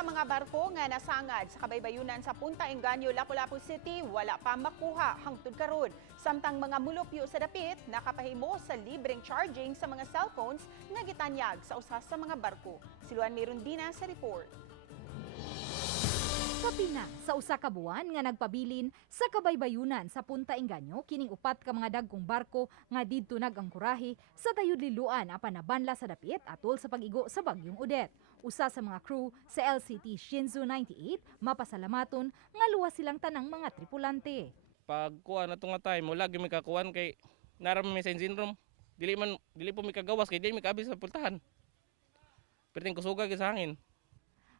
ka mga barko nga nasangad sa kabaybayunan sa Punta Engaño, Lapu-Lapu City, wala pa makuha hangtod karon. Samtang mga mulupyo sa dapit nakapahimo sa libreng charging sa mga cellphones nga gitanyag sa usa sa mga barko. Si Luan Mirundina sa report. Kapina sa usa ka buwan nga nagpabilin sa kabaybayunan sa Punta Engaño kining upat ka mga dagkong barko nga didto nag-angkurahe sa tayud-liluan apan nabanla sa dapit atol sa pag-igo sa bagyong Odette. Usa sa mga crew sa LCT Shinzo 98 mapasalamaton nga luwas silang tanang mga tripulante. Pag kuha na nga time mo lagi may kakuan kay naram may sa engine room. Dili po may kagawas kay dili may kaabis sa pultahan. Perting kusugag sa hangin.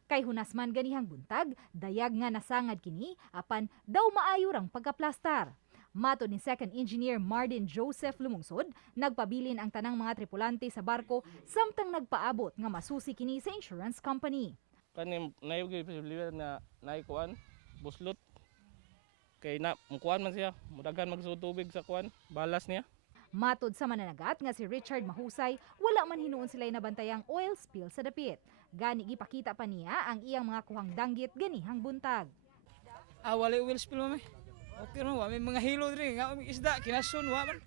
Kay hunas man ganihang buntag, dayag nga nasangad kini apan daw maayo rang pagkaplastar. Mato ni Second Engineer Martin Joseph Lumungsod, nagpabilin ang tanang mga tripulante sa barko samtang nagpaabot nga masusi kini sa insurance company. Kani naayog posibilidad na naikuan buslot. Kay na mukuan man siya, mudaghan magsuot tubig sa kuan, balas niya. Matod sa mananagat nga si Richard Mahusay, wala man hinuon sila'y nabantayang oil spill sa dapit. Gani gipakita pa niya ang iyang mga kuhang danggit ganihang buntag. Wala oil spill mami. Okay naman, may mga hilo rin, nga may isda, kinasun, waman.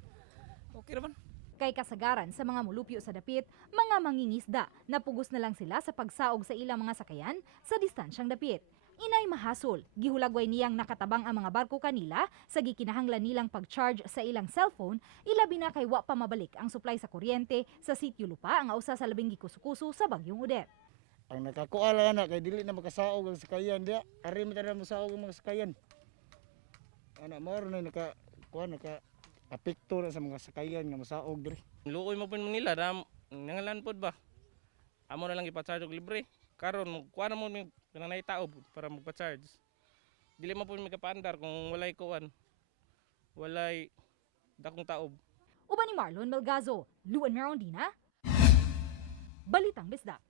Okay naman. Kay kasagaran sa mga mulupyo sa dapit, mga mangingisda, napugos na lang sila sa pagsaog sa ilang mga sakayan sa distansyang dapit. Inay mahasol, gihulagway niyang nakatabang ang mga barko kanila sa gikinahanglan nilang pag-charge sa ilang cellphone, ilabi na kay wa pa mabalik ang supply sa kuryente sa sitio lupa ang usa sa labing gikusukuso sa bagyong Odette. Ang nakakuala na kay dili na makasaog ang sakayan dia, ari man tara mosaog ang mga sakayan. Ana mo na naka apekto na sa mga sakayan nga mosaog diri. Luoy mo pud nila nangalan pod ba. Amo na lang ipa-charge og libre. Karon kuha na mo may kanang tao para magpa-charge. Dili mo pud may kapaandar kung walay kuan. Walay dakong taob. Uban ni Marlon Melgazo, Luan Mirondina, Balitang Bisdak.